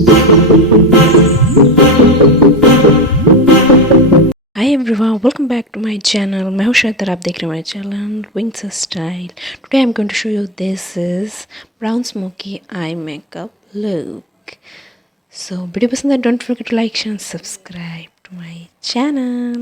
Hi everyone, welcome back to my channel. मैं हूँ श्वेता और आप देख रहे हैं my channel wings style. Today I'm going to show you this is brown smoky eye makeup look. So video पसंद है, don't forget to like, share and subscribe to my channel.